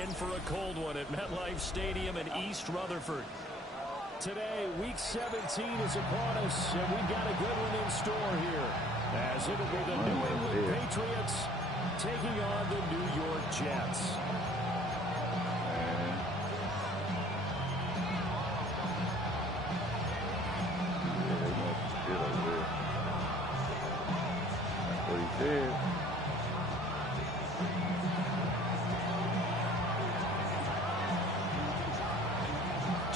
in for a cold one at MetLife Stadium in East Rutherford. Today, Week 17 is upon us, and we've got a good one in store here, as it'll be the New England Patriots taking on the New York Jets.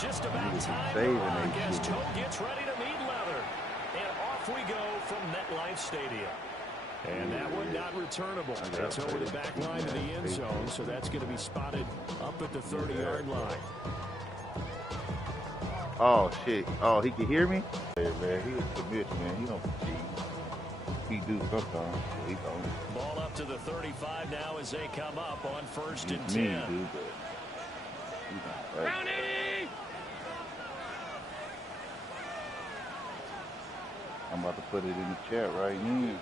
Just about time to rock as Toe gets ready to meet leather. And off we go from MetLife Stadium. And that one not returnable. It's over the back line of the end zone, so that's going to be spotted up at the 30-yard line. Oh, shit. Oh, he can hear me? Hey, man, he was commit, man. He don't cheat. He do sometimes. He don't. Ball up to the 35 now as they come up on 1st and 10. Dude, but he's not right. Round 80! I'm about to put it in the chat right now.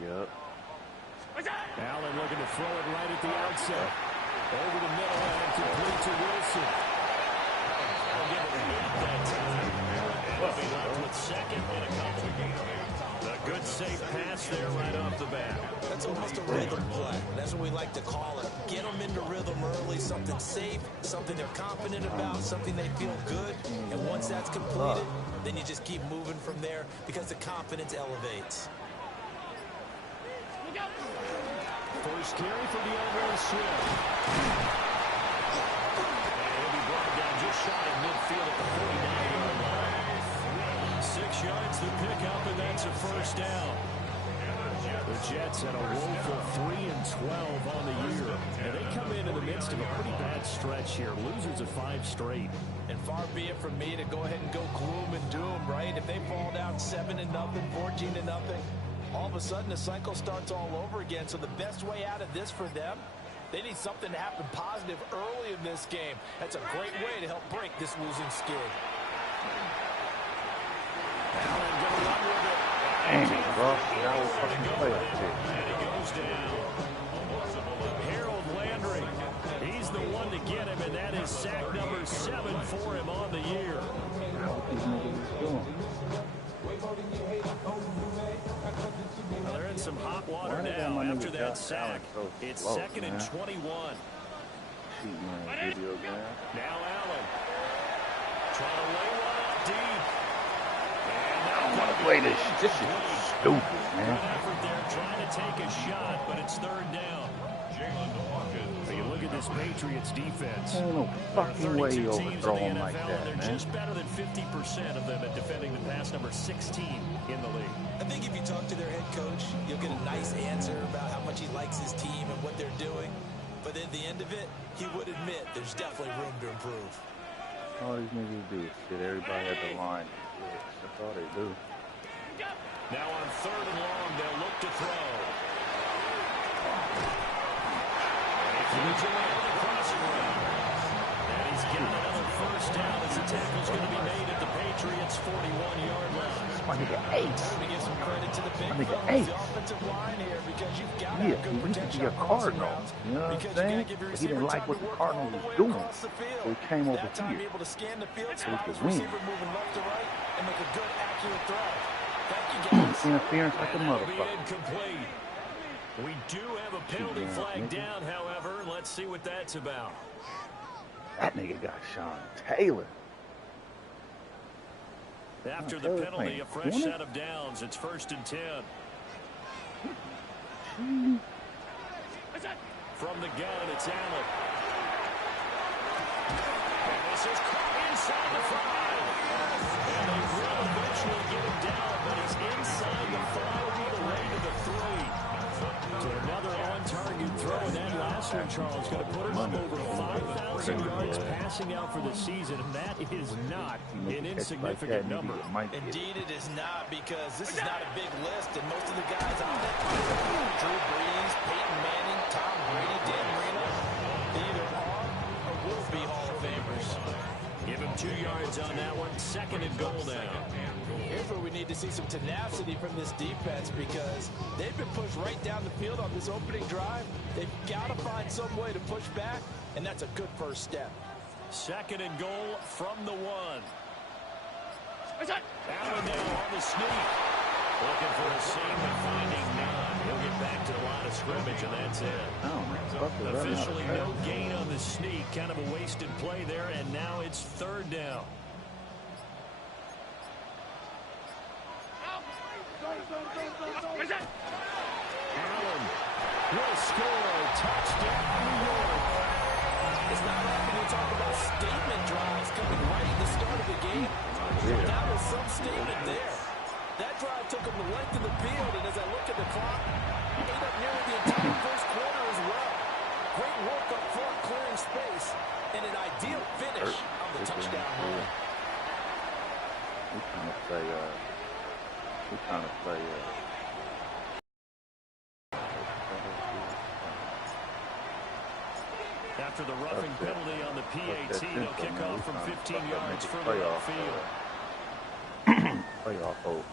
Yep. Allen looking to throw it right at the outset. Over the middle and complete to Wilson. I'll give it a hit that time. And he'll be left with second and a couple. A good safe pass there right off the bat. That's almost a rhythm play. That's what we like to call it. Get them into rhythm early, something safe, something they're confident about, something they feel good. And once that's completed, then you just keep moving from there because the confidence elevates. First carry for DeAndre Swift. And he'll be brought down just shy of midfield at the 49-yard line. 6 yards to pick up, and that's a first down. The Jets had a woeful 3-12 on the year. And they come in the midst of a pretty bad stretch here. Losers of 5 straight. And far be it from me to go ahead and go gloom and doom, right? If they fall down 7-0, 14-0, all of a sudden the cycle starts all over again. So the best way out of this for them, they need something to happen positive early in this game. That's a great way to help break this losing skid. Allen going to run with it. Dang, bro. That was fucking play up there. And he goes down. Harold Landry. He's the one to get him, and that is sack number 7 for him on the year. What these niggas doing? Well, they're in some hot water now after that sack. It's 2nd and 21. Video game. Now Allen. Trying to lay one up deep. I don't want to play this shit. This shit is stupid, man. Good effort there trying to take a shot, but it's 3rd down. You look at this Patriots defense. Ain't no fucking way you overthrow in the them like NFL, that, they're man. just better than 50% of them at defending the pass, number 16 in the league. I think if you talk to their head coach, you'll get a nice answer about how much he likes his team and what they're doing. But at the end of it, he would admit there's definitely room to improve. All these niggas do is sit everybody at the line. That's all they do. Now on 3rd and long, they'll look to throw. And he throws away the crossing route. And he's getting another first down as the tackle's going to be made at the Patriots' 41-yard line. My nigga Ace. Let me give some credit to the big My nigga fellas, Ace. the offensive line here, because you've got to Yeah, have good he used to protection be a on crossing Cardinal. routes, You know what I'm because you saying? gotta give your But he didn't receiver like time what to the work Cardinals all the was way doing. across the field. So he came over That time, here. able to scan the field, So he spot could his win. receiver moving left to right, and make a good, accurate throw. Thank you, guys. Interference like a And that'll be motherfucker. incomplete. We do have a penalty flag down, however. Let's see what that's about. That nigga got Sean Taylor. After the penalty, a fresh set of downs. It's 1st and 10. From the gun, it's Allen. And this is caught inside the 5. And they will eventually get him down, but he's inside the 5 all the way to the 3. So another on-target throw, and that last one, Charles, going to put him up over 5,000 yards passing out for the season, and that is not an insignificant number. Indeed it is not, because this is not a big list, and most of the guys on that Drew Brees, Peyton Manning, Tom Brady, Dan Marino, they either are or will be Hall of Famers. Give him 2 yards on that one. 2nd and goal now. Here's where we need to see some tenacity from this defense because they've been pushed right down the field on this opening drive. They've got to find some way to push back, and that's a good first step. 2nd and goal from the 1. Allen now on the sneak. Looking for a seam, but finding none. He'll get back to the line of scrimmage, and that's it. Officially no gain on the sneak. Kind of a wasted play there, and now it's 3rd down. Allen will score. Touchdown, New York. It's not often you talk about statement drives coming right at the start of the game. That was some statement there. That drive took him the length of the field, and as I look at the clock, ate up nearly the entire first quarter as well. Great work up front, clearing space, and an ideal finish on the touchdown run. We're trying to play, After the roughing penalty on the PAT, they'll kick off from 15 yards further upfield.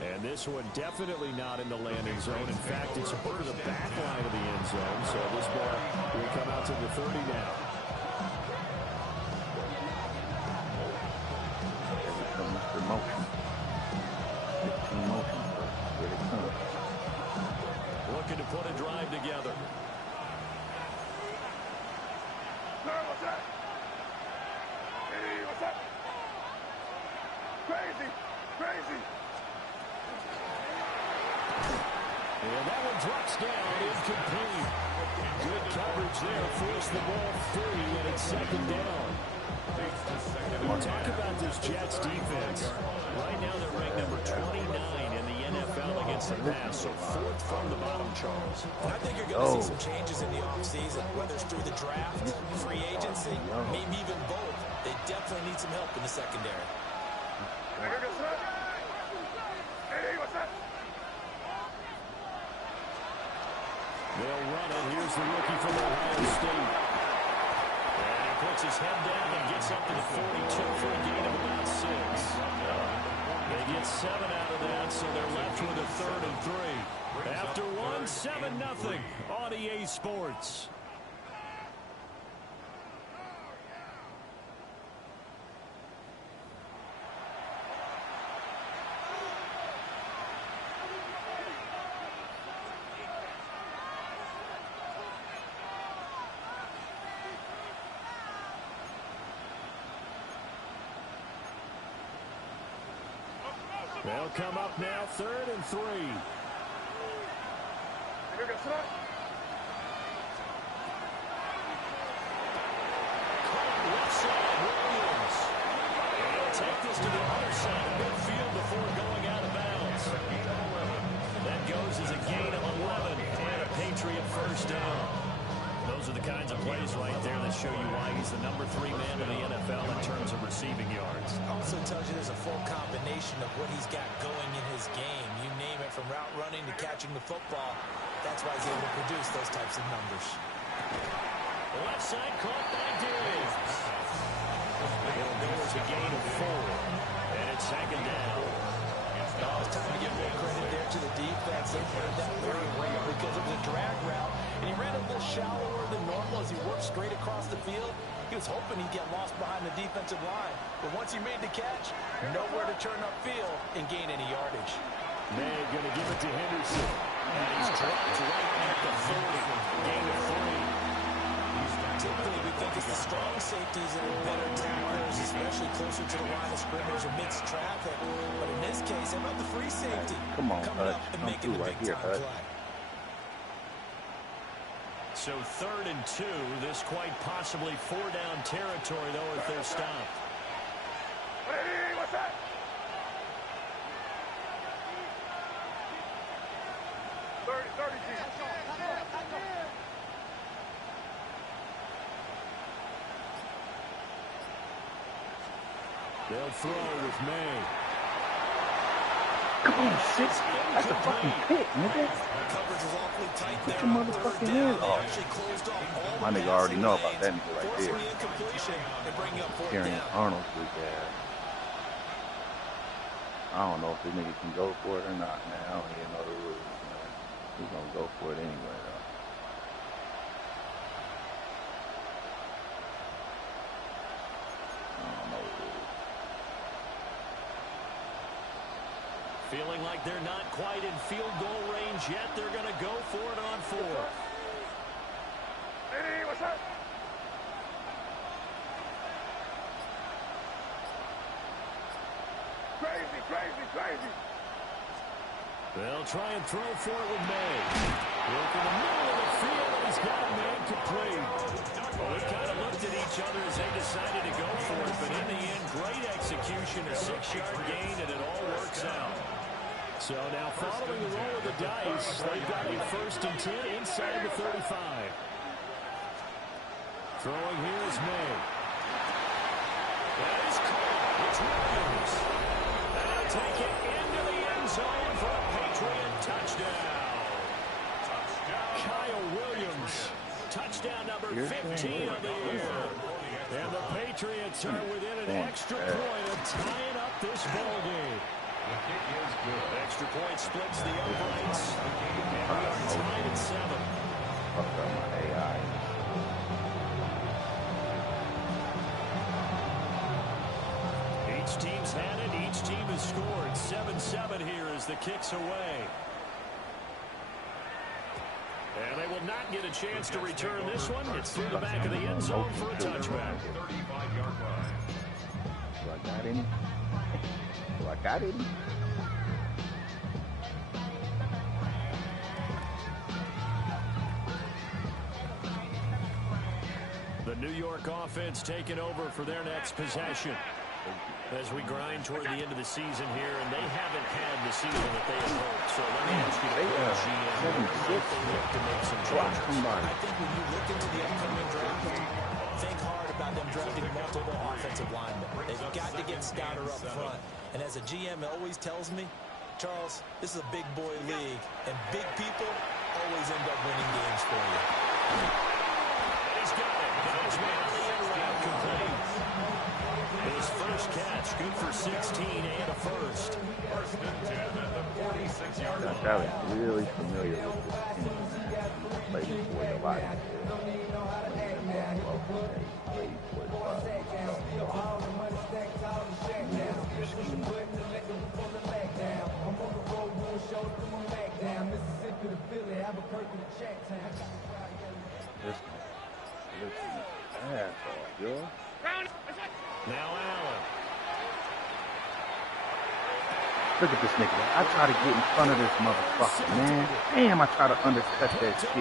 And this one definitely not in the landing zone. In fact, it's over the back line of the end zone. So this ball will come out to the 30 now. Looking to put a drive together. What's that? Hey, what's that? Crazy. And that one drops down, incomplete. Good coverage there, forced the ball free, and it's 2nd down. We'll talk about this Jets defense. Right now they're ranked number 29 in the NFL against the pass, so 4th from the bottom, Charles. I think you're going to see some changes in the offseason, whether it's through the draft, free agency, maybe even both. They definitely need some help in the secondary. Hey, what's that? They'll run it. Here's the rookie from Ohio State. And he puts his head down and gets up to the 42 for a gain of about 6. They get 7 out of that, so they're left with a 3rd and 3. After one, 7-0 on EA Sports. They'll come up now, 3rd and 3. Left side, Williams. And he'll take this to the other side of midfield before going out of bounds. That goes as a gain of 11 and a Patriot 1st down. Those are the kinds of plays right there that show you why he's the number 3 man in the NFL in terms of receiving yards. Also tells you there's a full combination of what he's got going in his game. You name it, from route running to catching the football. That's why he's able to produce those types of numbers. The left side caught by Diggs. It'll go as a gain of 4. And it's 2nd down. Oh, it's time to give more credit there to the defense. They played that very well because it was a drag route. And he ran a little shallower than normal as he worked straight across the field. He was hoping he'd get lost behind the defensive line. But once he made the catch, nowhere to turn upfield and gain any yardage. May going to give it to Henderson. And he's dropped right at the 30. Gain of 3. Typically, we think it's the strong safeties that are better tacklers, especially closer to the line of scrimmage amidst traffic. But in this case, how about the free safety? Come on, coming up and making the big-time play. So 3rd and 2. This quite possibly 4-down territory, though, if they're stopped. Hey, what's that? They'll throw with May. Come on, 6. That's a fucking pick, nigga. Coverage is awfully tight there. Get your motherfucking hands off. My nigga already know about that nigga right there. Carrying Arnold's weak ass. I don't know if this nigga can go for it or not, man. I don't even know the rules, man. He's gonna go for it anyway, though. I don't know the rules. Feeling like they're not quite in field goal range yet. They're going to go for it on fourth. Hey, what's up? Crazy, crazy, crazy. They'll try and throw for it with May. Look in the middle of the field, and he's got a man complete. Well, they kind of looked at each other as they decided to go for it, but in the end, great execution, a 6-yard gain, and it all works out. So now following the roll of the dice, they've got a 1st and 10 inside the 35. Throwing here is May. That is caught. It's Williams. And they'll take it into the end zone for a Patriot touchdown. Kyle Williams. Touchdown number 15 of the year. And the Patriots are within an extra point of tying up this ball game. Extra point splits the uprights. And we are tied at 7. Fuck up my AI. Each team's had it. Each team has scored. 7-7 here as the kick's away. And they will not get a chance to return this one. It's through the back of the end zone for a touchback. Do I got any? Do I got any? The New York offense taking over for their next possession. As we grind toward the end of the season here, and they haven't had the season that they had hoped. So let me ask you, the GM, they look to make some changes. I think when you look into the upcoming draft, think hard about them drafting multiple offensive linemen. They've got to get stouter up front. And as a GM always tells me, Charles, this is a big boy league, and big people always end up winning games for you. He's got it. That is Manley and round complete. His first catch, good for 16 and a first. 1st and 10 at the 46-yard line. That was really familiar with this team, man. He played for it a lot. Now Allen. Look at this nigga. I try to get in front of this motherfucker, man. Damn, I try to undercut that shit.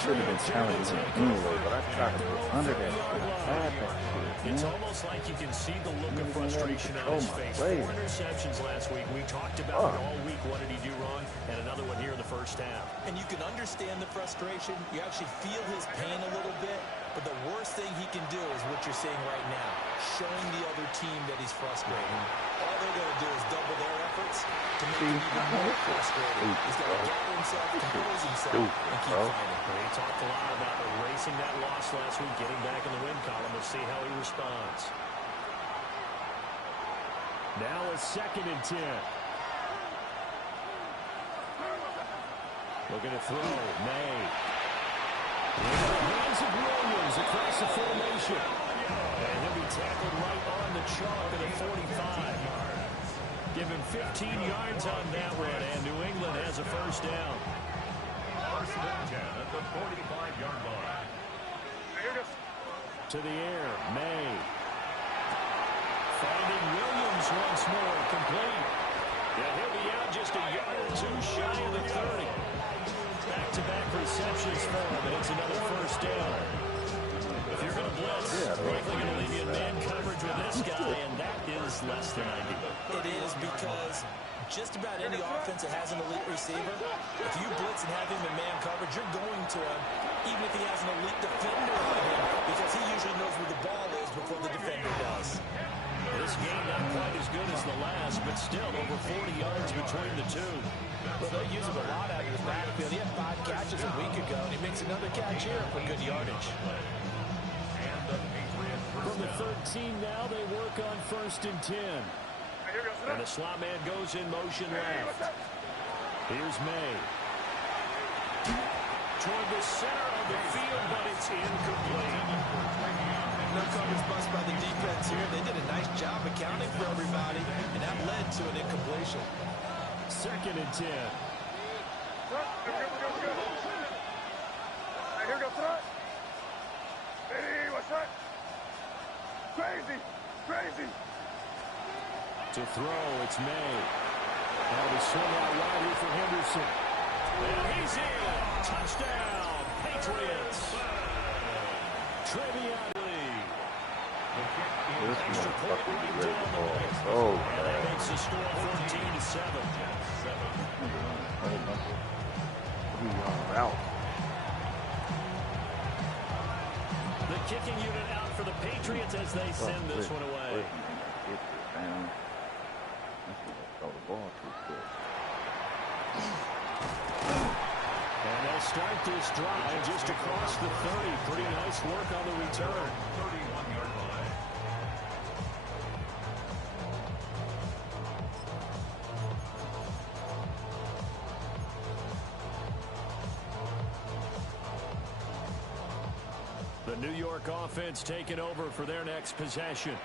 Should have been challenging him anyway, but I tried to get under that shit. I had that shit, It's man. almost like you can see the look of frustration on his face. 4 interceptions last week. We talked about it all week. What did he do wrong? And another one here in the first half. And you can understand the frustration. You actually feel his pain a little bit. But the worst thing he can do is what you're seeing right now, showing the other team that he's frustrated. All they're going to do is double their efforts to make him even more frustrated. He's got to gather himself, compose himself, and keep fighting. He talked a lot about erasing that loss last week, getting back in the win column. We'll see how he responds. Now a 2nd and 10. Looking to throw. May. In the hands of Williams across the formation. And he'll be tackled right on the chalk at the 45. Give him 15 yards on that one, and New England has a first down. 1st and 10 at the 45-yard line. To the air, May. Finding Williams once more, complete. And he'll be out just a yard or two shy of the 30. Back-to-back receptions for him, and it's another first down. If you're going to blitz, likely going to leave you in man coverage with this guy, and that is less than ideal. It is because just about any offense that has an elite receiver, if you blitz and have him in man coverage, you're going to him, even if he has an elite defender on him, because he usually knows where the ball is before the defender does. This game not quite as good as the last, but still over 40 yards between the two. Well, they'll use him a lot out of his backfield. He had 5 catches a week ago, and he makes another catch here for good yardage. And the Patriots From the 13 now, they work on 1st and 10. And the slot man goes in motion left. Here's May. Toward the center of the field, but it's incomplete. No coverage bust by the defense here. They did a nice job accounting for everybody, and that led to an incompletion. 2nd and 10. Here goes front. Hey, what's that? Crazy. To throw, it's May. Now the swing out wide here for Henderson. And he's in. Touchdown, Patriots. Trevion Lee. Extra point running down the lane. Oh, And that makes the score 14-7. out. The kicking unit out for the Patriots as they send this one away. And they'll start this drive just across the 30. Pretty nice work on the return. 31-yard line. The New York offense taking over for their next possession.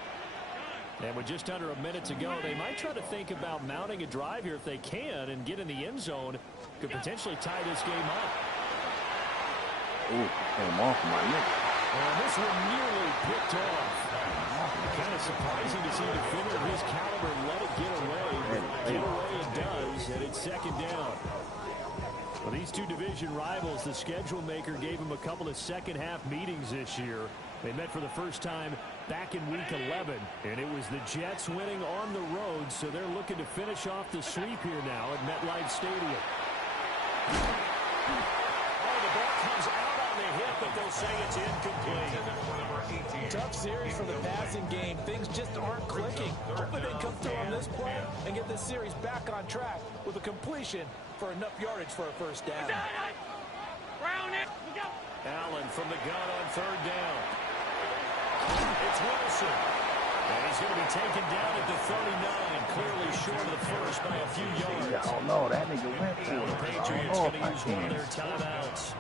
And with just under a minute to go, they might try to think about mounting a drive here if they can and get in the end zone. Could potentially tie this game up. Ooh, came off my neck. And this one nearly picked off. Kind of surprising to see a defender of his caliber let it get away. Get away it does, and it's 2nd down. Well, these two division rivals, the schedule maker gave them a couple of second-half meetings this year. They met for the first time back in Week 11, and it was the Jets winning on the road, so they're looking to finish off the sweep here now at MetLife Stadium. Oh, the ball comes out on the hip, but they'll say it's incomplete. Tough series for the passing game. Things just aren't clicking. Hopefully they come through on this play and get this series back on track with a completion for enough yardage for a first down. Allen from the gun on 3rd down. It's Wilson. And he's going to be taken down at the 39, clearly short of the first by a few yards. Oh no, that nigga went to Now the it. Patriots Oh, going to use one of their timeouts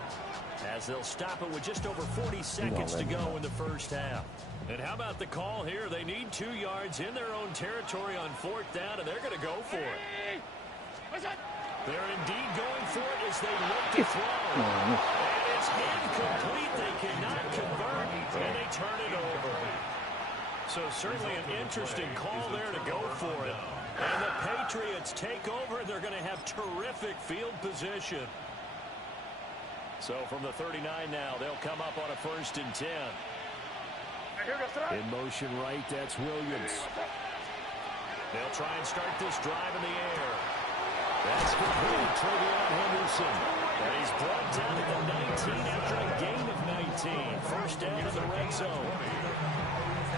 as they'll stop it with just over 40 seconds to go in the first half. And how about the call here? They need 2 yards in their own territory on 4th down, and they're going to go for it. They're indeed going for it as they look to throw. And it's incomplete. They cannot convert, and they turn it over. So certainly an interesting call there to go for it. And the Patriots take over. They're going to have terrific field position. So from the 39 now, they'll come up on a 1st and 10. In motion right, that's Williams. They'll try and start this drive in the air. That's complete. Trevion Henderson. And he's brought down at the 19 after a gain of 19. First down in the red zone.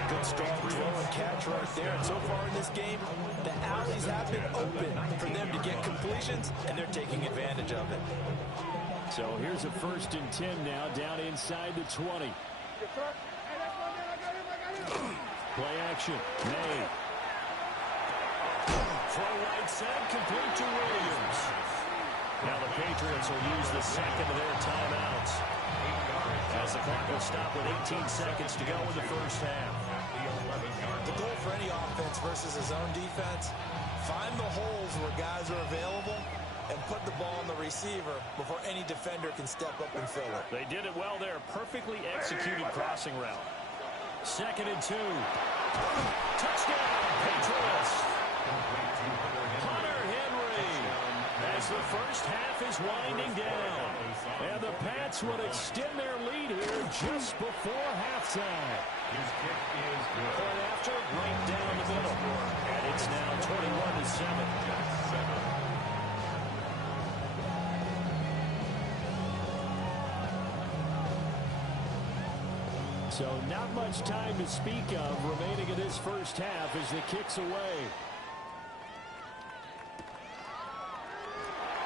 Good strong throw and catch right there. And so far in this game, the alleys have been open for them to get completions, and they're taking advantage of it. So here's a 1st and 10 now, down inside the 20. Play action. May. Throw right side, complete to Williams. Now the Patriots will use the 2nd of their timeouts as the clock will stop with 18 seconds to go in the first half. The goal for any offense versus his own defense, find the holes where guys are available and put the ball on the receiver before any defender can step up and fill it. They did it well there. Perfectly executed crossing route. 2nd and 2. Touchdown, Patriots. Hunter Henry as the first half is winding down. And the Pats will extend their lead here just before halftime. His kick is good. Point after, right down the middle. And it's now 21-7. So not much time to speak of remaining in this first half as the kick's away.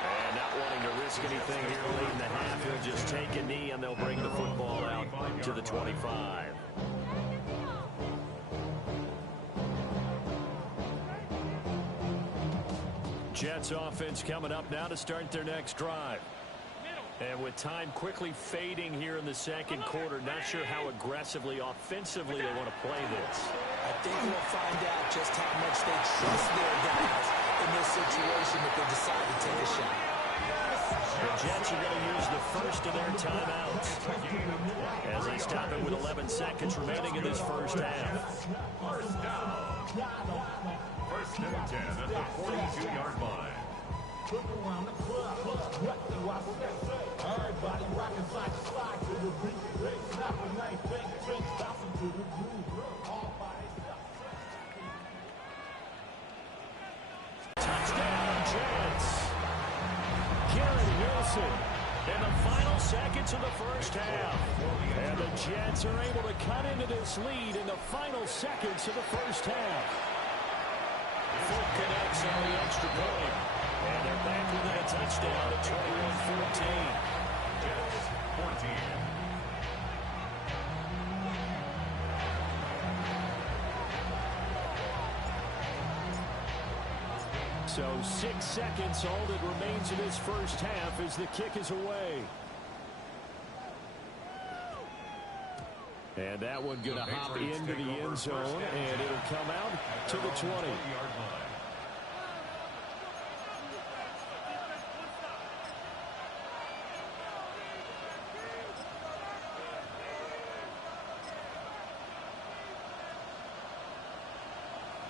And not wanting to risk anything here late in the half, he'll just take a knee and they'll bring the football out to the 25. Jets offense coming up now to start their next drive. And with time quickly fading here in the second quarter, not sure how aggressively, offensively they want to play this. I think we'll find out just how much they trust their guys in this situation if they decide to take a shot. The Jets are going to use the first of their timeouts as they stop it with 11 seconds remaining in this first half. First down. First and 10 at the 42-yard line. Touchdown, Jets. Garrett Wilson in the final seconds of the first half. And the Jets are able to cut into this lead in the final seconds of the first half. Full connects on the extra point. And they're back within a touchdown at 21-14. Jets 14. So 6 seconds, all that remains in this first half as the kick is away. And that one going to hop into the end zone, and it'll come out to the 20.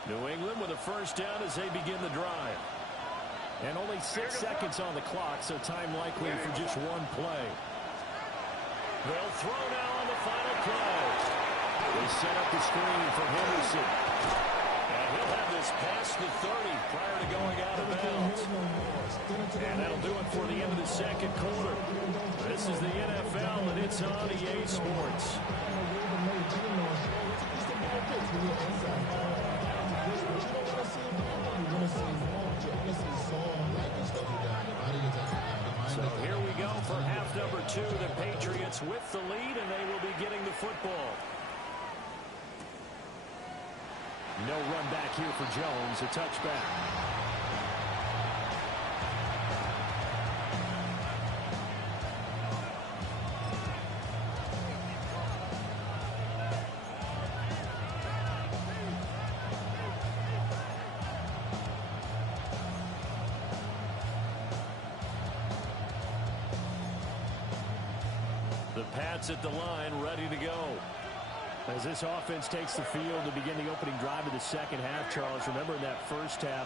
New England with a first down as they begin the drive. And only 6 seconds on the clock, so time likely for just one play. They'll throw now on the final play. They set up the screen for Henderson. And he'll have this past the 30 prior to going out of bounds. And that'll do it for the end of the second quarter. This is the NFL, and it's on EA Sports. So here we go for half number 2. The Patriots with the lead, and they will be getting the football. No run back here for Jones. A touchback. The Pats at the line, ready to go. As this offense takes the field to begin the opening drive of the second half, Charles, remember in that first half,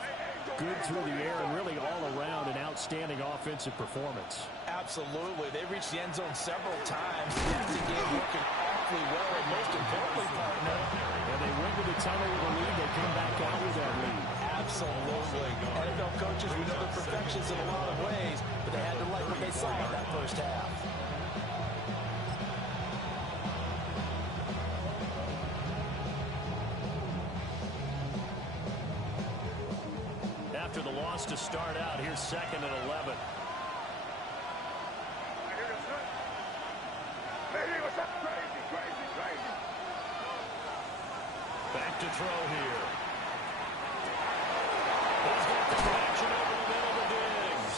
good through the air and really all around an outstanding offensive performance. Absolutely. They reached the end zone several times. The passing game working awfully well, and most importantly, partner. And they went to the tunnel with a lead. They come back out with that lead. Absolutely. NFL coaches, we know they're perfections in a lot of ways, but they had to like what they saw in that first half. After the loss to start out, here's second and 11. Back to throw here. He's got the connection over the middle to Diggs.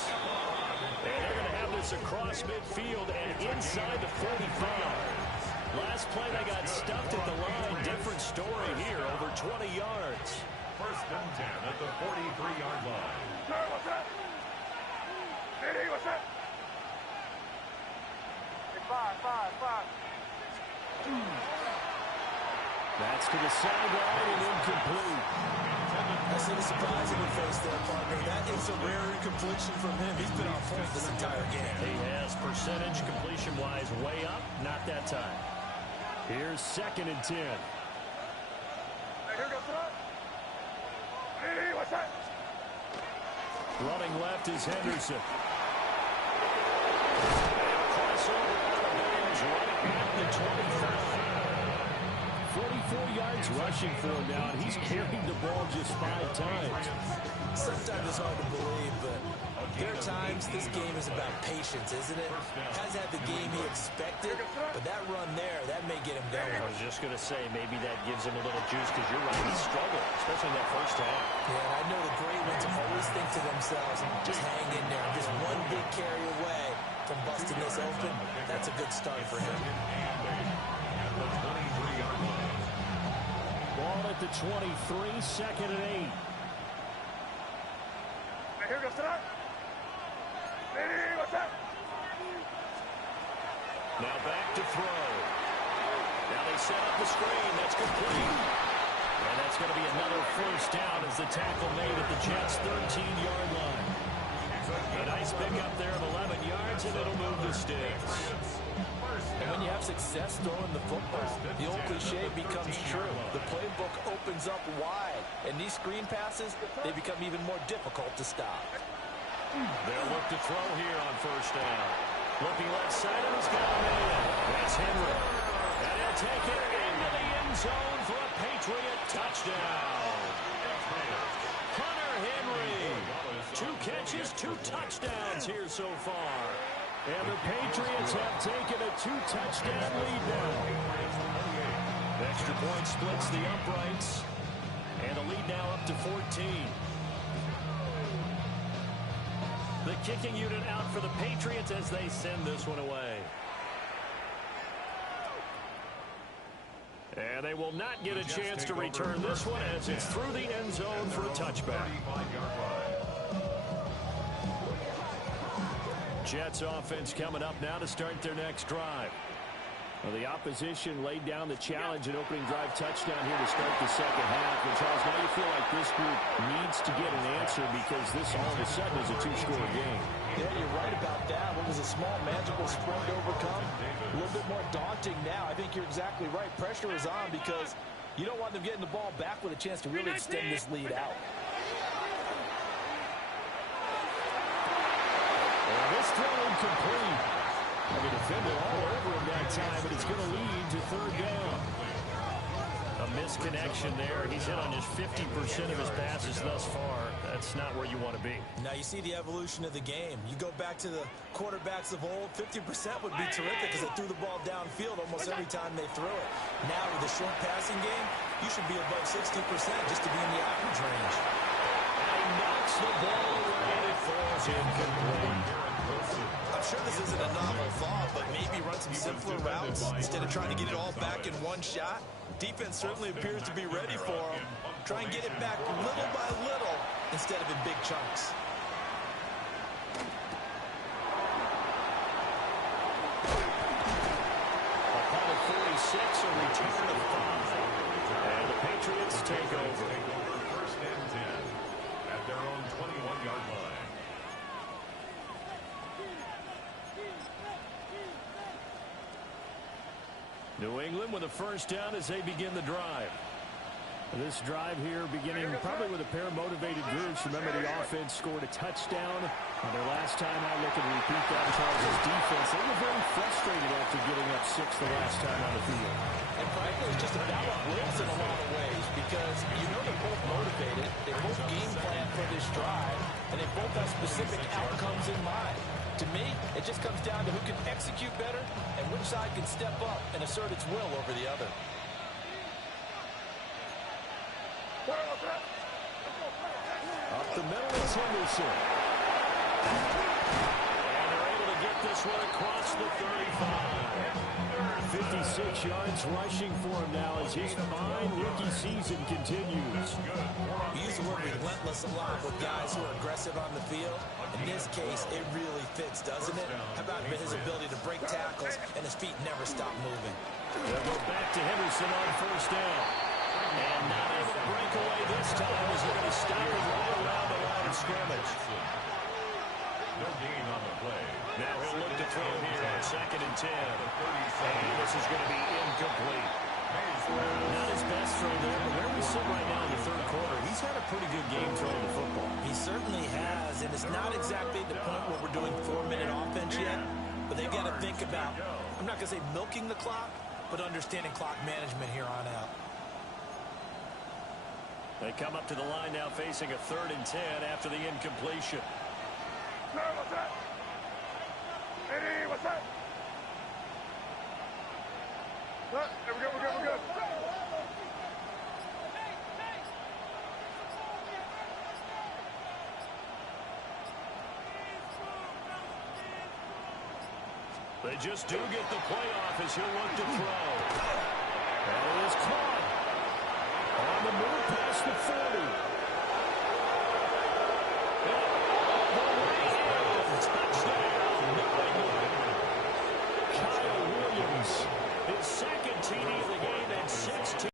And they're going to have this across midfield and inside the 45. Last play they got stuffed at the line. Different story here, over 20 yards. First and 10 at the 43-yard line. Sir, what's up? Diddy, what's up? Hey, five. That's to the sideline and incomplete. That's a surprising face there, partner. That is a rare incompletion from him. He's been on point this entire game. He has percentage completion-wise way up. Not that time. Here's second and 10. Hey, here goes up. Hey, what's up? Running left is Henderson. Crossover out of bounds right at the 25. 44 yards rushing for him now, and he's carried the ball just 5 times. Sometimes it's hard to believe, but There are times this game is about patience, isn't it? Has had the game he expected, but that run there, that may get him going. I was just going to say, maybe that gives him a little juice because you're right, he struggled, especially in that first half. Yeah, and I know the great ones always think to themselves, just hang in there. Just one big carry away from busting this open. That's a good start for him. Ball at the 23, second and 8. Here goes tonight. Hey, what's up? Now back to throw. Now they set up the screen. That's complete. And that's going to be another first down as the tackle made at the Jets' 13-yard line. A nice pickup there of 11 yards, and it'll move the sticks. And when you have success throwing the football, the old cliche becomes true. The playbook opens up wide, and these screen passes, they become even more difficult to stop. They'll look to throw here on first down. Looking left side, and he's got a man. That's Henry. And he'll take it into the end zone for a Patriot touchdown. Hunter Henry. 2 catches, 2 touchdowns here so far. And the Patriots have taken a 2-touchdown lead now. Extra point splits the uprights. And the lead now up to 14. The kicking unit out for the Patriots as they send this one away. And they will not get a chance to return this one as it's through the end zone for a touchback. Jets offense coming up now to start their next drive. Well, the opposition laid down the challenge and opening drive touchdown here to start the second half. And Charles, now you feel like this group needs to get an answer because this all of a sudden is a 2-score game. Yeah, you're right about that. What was a small magical sprint to overcome? A little bit more daunting now. I think you're exactly right. Pressure is on because you don't want them getting the ball back with a chance to really extend this lead out. And this throw incomplete. The defender all over him that time, but it's going to lead to third down. A misconnection there. He's hit on just 50% of his passes thus far. That's not where you want to be. Now you see the evolution of the game. You go back to the quarterbacks of old, 50% would be terrific because they threw the ball downfield almost every time they threw it. Now with the short passing game, you should be above 60% just to be in the average range. And he knocks the ball away and it falls incomplete. I'm sure this isn't a novel thought, but maybe run some simpler routes instead of trying to get it all back in one shot. Defense certainly appears to be ready for him. Try and get it back little by little instead of in big chunks. Upon the 46, a return of 5. And the Patriots take over. First and 10 at their own 21-yard line. New England with a first down as they begin the drive. This drive here beginning probably with a pair of motivated groups. Remember, the offense scored a touchdown. And their last time out, looking to repeat that in Charles' defense. They were very frustrated after giving up 6 the last time on the field. And frankly, it's just a battle of wills in a lot of ways because you know they're both motivated. They both game plan for this drive, and they both have specific outcomes in mind. To me, it just comes down to who can execute better and which side can step up and assert its will over the other. Up the middle is Henderson. And they're able to get this one across the 35. 56 yards rushing for him now as his fine rookie season continues. We use the word relentless a lot with guys who are aggressive on the field. In this case, it really fits, doesn't it? How about his ability to break tackles and his feet never stop moving? They'll go back to Henderson on first down. And not able to break away this time as they're going to stop it right around the line of scrimmage. No gain on the play. Now he'll look to throw here on second and 10. And this is going to be incomplete. Not his best throw there, but where we sit right now in the third quarter, he's had a pretty good game throwing the football. He certainly has, and it's not exactly the point where we're doing 4-minute offense yet, but they've got to think about, I'm not going to say milking the clock, but understanding clock management here on out. They come up to the line now facing a 3rd and 10 after the incompletion. Sir, what's up? Eddie, what's up? Look, there we go, we're good, we're good. They just do get the playoff as he'll look to throw. And it is caught. On the move past the 40. Touchdown, New England. Kyle Williams, his second TD of the game and 16.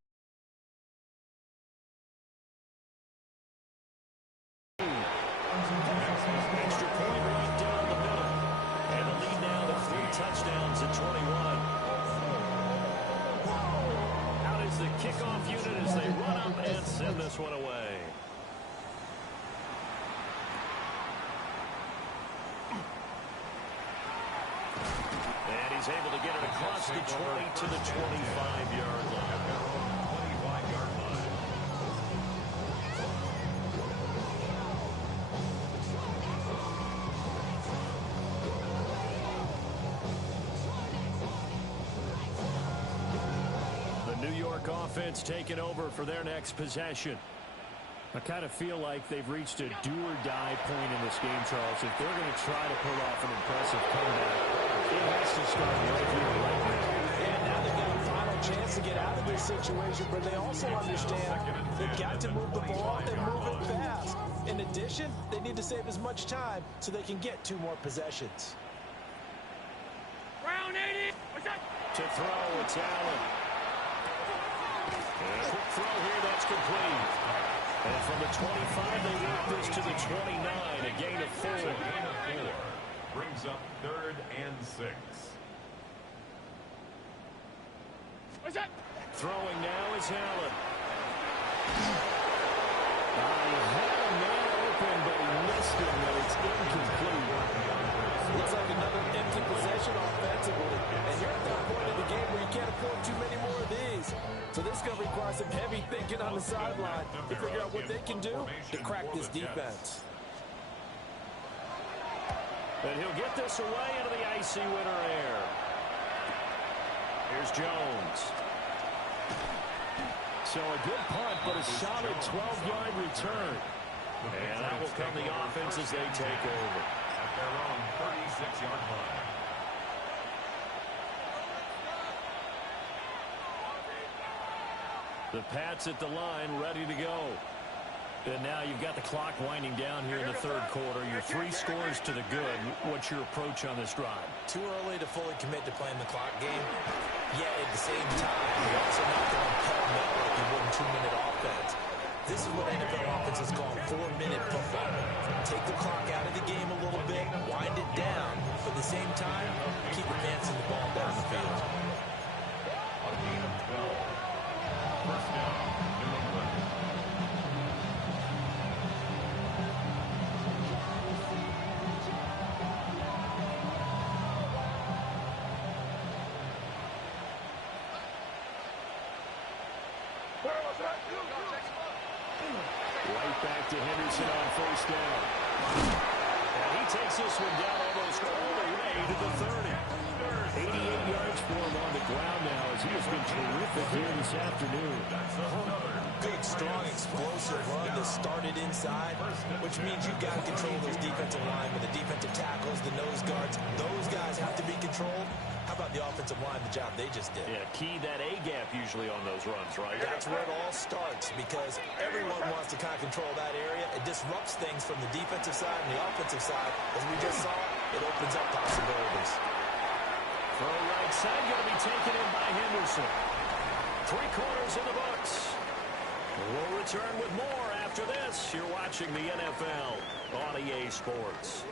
Extra point right down the middle. And the lead now to 3 touchdowns at 21. Out is the kickoff unit as they run up and send this one away. And he's able to get it across the 20 to the 25-yard line. 25-yard line. The New York offense taking over for their next possession. I kind of feel like they've reached a do-or-die point in this game, Charles. If they're going to try to pull off an impressive comeback, it has to start right here, right now. And now they've got a final chance to get out of this situation, but they also understand they've got to move the ball and move it fast. In addition, they need to save as much time so they can get 2 more possessions. Round 80, what's up? To throw, it's Allen. And a quick throw here, that's complete. And from the 25, they work this to the 29, a gain of 4. Gain of 4 brings up 3rd and 6. What's up? Throwing now is Allen. He had a man open, but he missed him, and it's incomplete. Looks like another empty possession offensively. And you're at that point in the game where you can't afford too many more of these. So this is going to require some heavy thinking on the sideline to figure out what they can do to crack this defense. And he'll get this away into the icy winter air. Here's Jones. So a good punt, but a solid 12-yard return. And that will come the offense as they take over. At their own 36-yard line. The Pats at the line, ready to go. And now you've got the clock winding down here in the 3rd quarter. You're 3 scores to the good. What's your approach on this drive? Too early to fully commit to playing the clock game. Yet at the same time, you're also not going pell-mell like you would in 2-minute offense. This is what NFL offenses call 4-minute football. Take the clock out of the game a little bit, wind it down, but at the same time, keep advancing the ball down the field. A gain of 12. First down, New England. Sir, what's up? Right back to Henderson on first down. And he takes this one down almost all the way to the 30. 88 yards for him on the ground now as he has been terrific here this afternoon. Good, strong, explosive run that started inside, which means you've got to control those defensive linemen, the defensive tackles, the nose guards. Those guys have to be controlled. How about the offensive line, the job they just did? Yeah, key that A-gap usually on those runs, right? That's where it all starts because everyone wants to kind of control that area. It disrupts things from the defensive side and the offensive side. As we just saw, it opens up possibilities. Throw right side, going to be taken in by Henderson. 3 quarters in the books. We'll return with more after this. You're watching the NFL on EA Sports.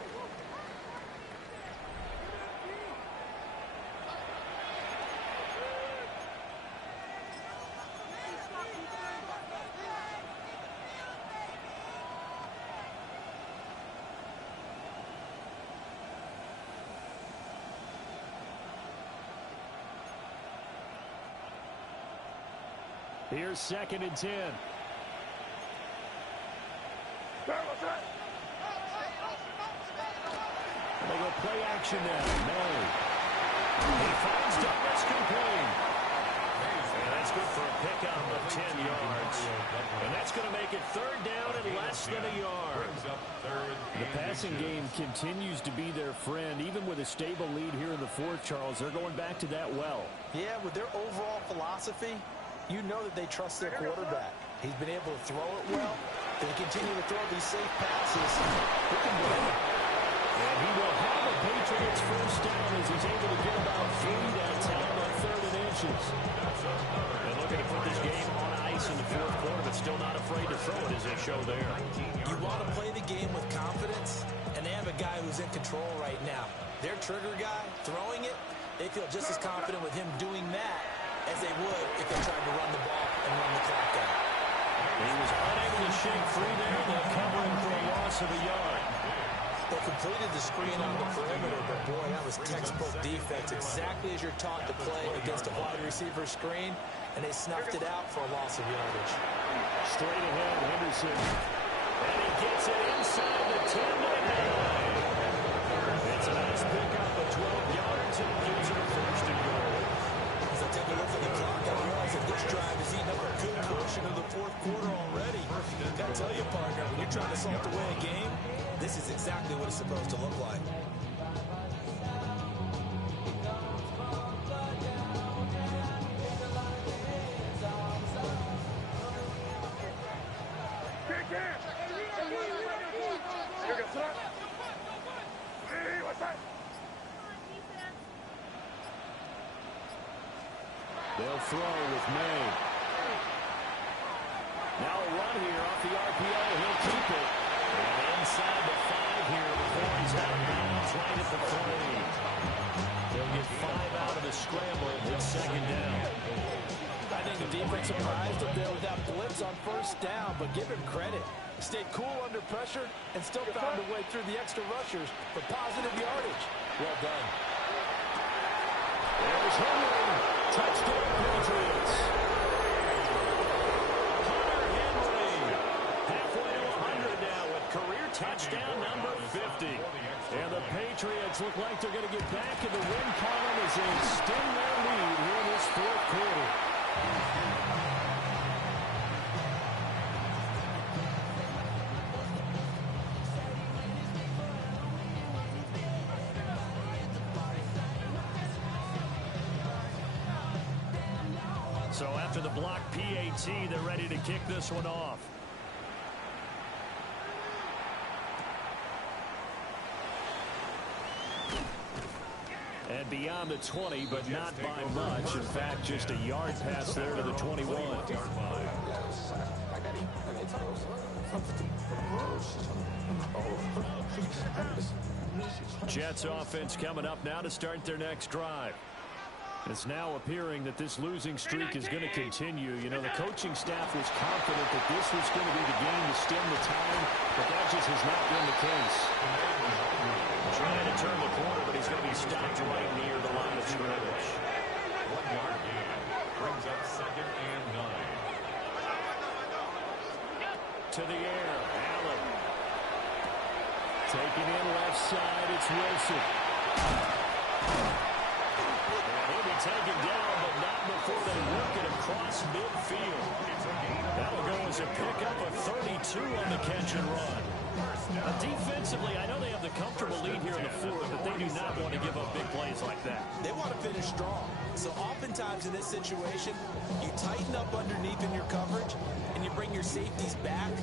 Here's 2nd and 10. Sir, what's up? play action now. May. He finds Douglas complete. And that's good for a pickup of 10 yards. And that's going to make it third down and less than a yard. The passing game continues to be their friend. Even with a stable lead here in the fourth, Charles, they're going back to that well. Yeah, with their overall philosophy, you know that they trust their quarterback. He's been able to throw it well. They continue to throw these safe passes. They can win. And he will have the Patriots first down as he's able to get about 3 that time on 3rd and inches. And looking to put this game on ice in the fourth quarter, but still not afraid to throw it as they show there. You want to play the game with confidence, and they have a guy who's in control right now. Their trigger guy, throwing it, they feel just as confident with him doing that as they would if they tried to run the ball and run the clock out. He was unable to shake free there. They'll cover him for a loss of a yard. They completed the screen on the perimeter, but boy, that was textbook defense, exactly as you're taught to play against a wide receiver screen, and they snuffed it out for a loss of yardage. Straight ahead, Henderson. And he gets it inside the 10-9. It's a nice pickup of 12 yards, and it gives it a first and goal. As I take a look at the clock, I realize that this drive is eating up a good portion of the fourth quarter already. I gotta tell you, partner, when you're trying to salt away a game, this is exactly what it's supposed to look like. They'll throw with May. Now a run here off the RPO. He'll keep it. And inside the 5 here before he's out of bounds right at the 3. They'll get 5 out of the scramble. It's second down. I think the defense surprised him there with that blitz on first down, but give him credit. Stayed cool under pressure and still found a way through the extra rushers for positive yardage. Well done. There's Henry. Touchdown, Patriots. Hunter Henry. Halfway to 100 now with career touchdown number 50. And the Patriots look like they're going to get back in the win column as they extend their lead here in this fourth quarter. So after the block PAT, they're ready to kick this one off. And beyond the 20, but not by much. In fact, just a yard pass there to the 21. Jets offense coming up now to start their next drive. It's now appearing that this losing streak is going to continue. You know, the coaching staff was confident that this was going to be the game to stem the tide, but that just has not been the case. Trying to turn the corner, but he's going to be stopped right near the line of scrimmage. 1 yard gain brings up second and 9. To the air, Allen. Taking in left side, it's Wilson. He'll be taken down, but not before they work it across midfield. That'll go as a pickup of 32 on the catch and run. Defensively, I know they have the comfortable lead here in the fourth, but they do not want to give up big plays like that. They want to finish strong. So oftentimes in this situation, you tighten up underneath in your coverage, and you bring your safeties back.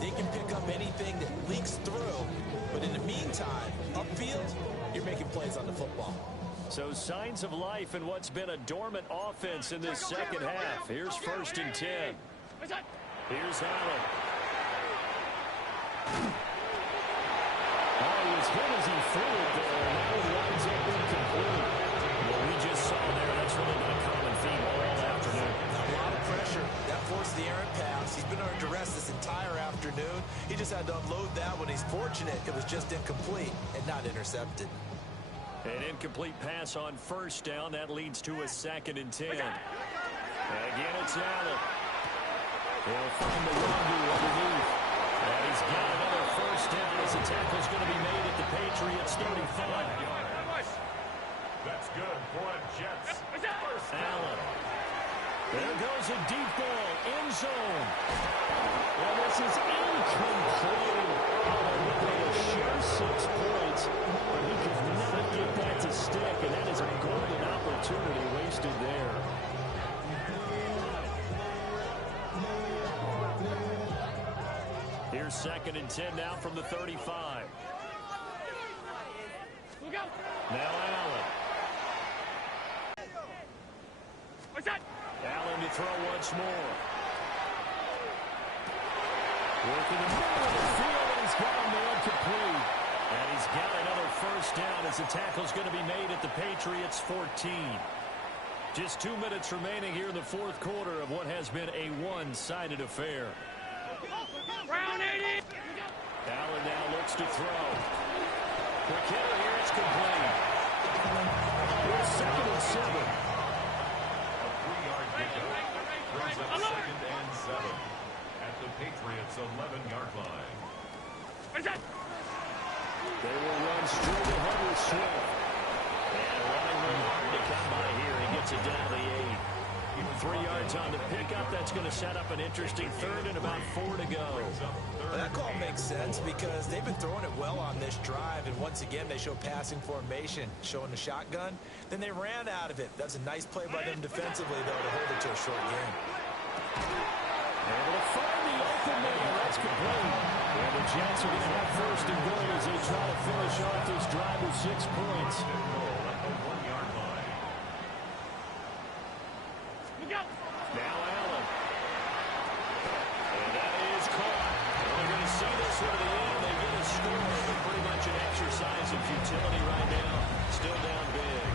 They can pick up anything that leaks through. But in the meantime, upfield, you're making plays on the football. So signs of life in what's been a dormant offense in this second half. Here's 1st and 10. Here's Allen. Oh, he was hit as he threw it there, and that one winds up incomplete. What we just saw there, that's really been a common theme all afternoon. A lot of pressure. That forced the errant pass. He's been under duress this entire afternoon. He just had to unload that one. He's fortunate it was just incomplete and not intercepted. An incomplete pass on first down. That leads to a 2nd and 10. Again, it's Allen. He'll find the Wahoo underneath. And he's got another first down as the tackle's going to be made at the Patriots 35. That's good for a Jets. Allen. There goes a deep ball, end zone. And this is incomplete. Oh, a sheer 6 points, but he could not get that to stick, and that is a golden opportunity wasted there. Here's 2nd and 10 now from the 35. Now Allen. Allen to throw once more. Working the middle of the field, and he's got a man complete. And he's got another first down as the tackle's going to be made at the Patriots 14. Just 2 minutes remaining here in the fourth quarter of what has been a one-sided affair. Allen now looks to throw. Quick hitter here, it's complete. Here's 2nd and 7. A 3-yard pickup brings up 2nd and 7 at the Patriots' 11-yard line. They will run straight ahead with Swift. And running room hard to come by here. He gets it down to the 8. 3 yards on the pickup. That's going to set up an interesting 3rd and about 4 to go. Well, that call makes sense because they've been throwing it well on this drive, and once again they show passing formation, showing the shotgun. Then they ran out of it. That's a nice play by them defensively, though, to hold it to a short game. Able to find the open man. That's complete. And the Jets are going to have 1st and goal as they try to finish off this drive with 6 points. Now Allen. And that is caught. We're going to see this one to the end. They get a score, but pretty much an exercise of futility right now. Still down big.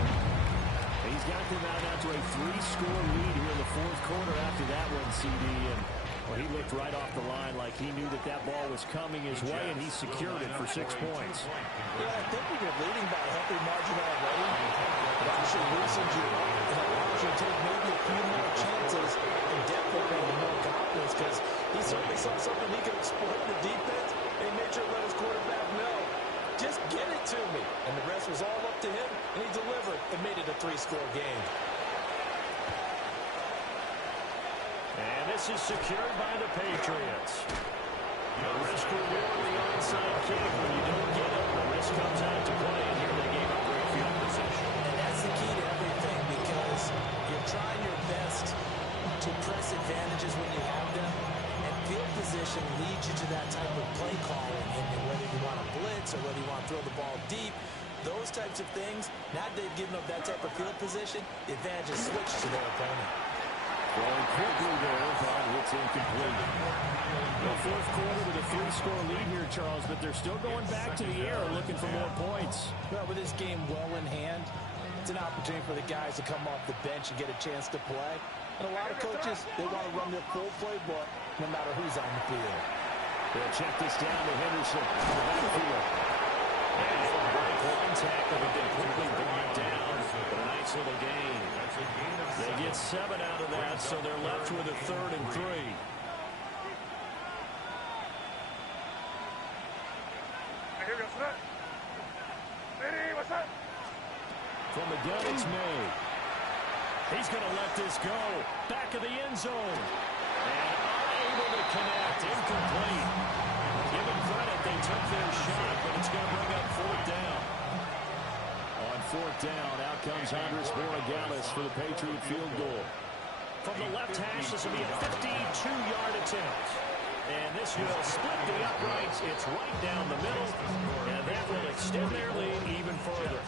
He's got them out to a 3-score lead here in the fourth quarter after that one, CD. And well, he looked right off the line like he knew that that ball was coming his way, and he secured it for 6 points. Yeah, I think when you're leading by a healthy margin already, it actually loosens you up. It allows you to take maybe a few more chances and definitely have more confidence because he certainly saw something he could exploit the defense. And he made sure to let his quarterback know, just get it to me. And the rest was all up to him, and he delivered and made it a 3-score game. And this is secured by the Patriots. The risk reward the onside kick. When you don't get it, the risk comes out to play. And here they gave up great field position. And that's the key to everything because you're trying your best to press advantages when you have them. And field position leads you to that type of play calling. And whether you want to blitz or whether you want to throw the ball deep, those types of things, now that they've given up that type of field position, the advantage is switched to their opponent. Throwing quickly there, but it's incomplete. The fourth quarter with a 3-score lead here, Charles, but they're still going back to the air looking for more points. Well, with this game well in hand, it's an opportunity for the guys to come off the bench and get a chance to play. And a lot of coaches, they want to run their full playbook no matter who's on the field. They'll check this down to Henderson in the backfield. And break one tackle, but they quickly bring it down. But a nice little gain. They get 7 out of that, so they're left with a 3rd and 3. From the gun, it's May. He's going to let this go. Back of the end zone. And unable to connect. Incomplete. Give them credit. They took their shot, but it's going to bring up 4th down. On 4th down, out comes Andres Borregales for the Patriot field goal. From the left hash, this will be a 52-yard attempt. And this will split the uprights. It's right down the middle. And that will extend their lead even further.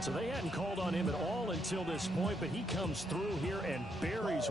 So they hadn't called on him at all until this point, but he comes through here and buries one.